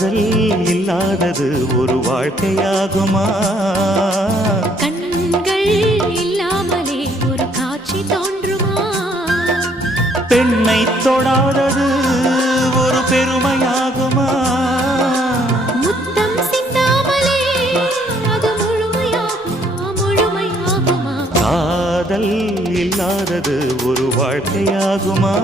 காதல் இல்லாதது ஒரு வாழ்க்கையாகுமா? கண்கள் இல்லாமலே ஒரு காட்சி தோன்றுமா? பெண்ணை தொடாதது ஒரு பெருமையாகுமா? முத்தம் சிந்தாமலே அது முழுமையாகுமா? முழுமையாகுமா? காதல் இல்லாதது ஒரு வாழ்க்கையாகுமா?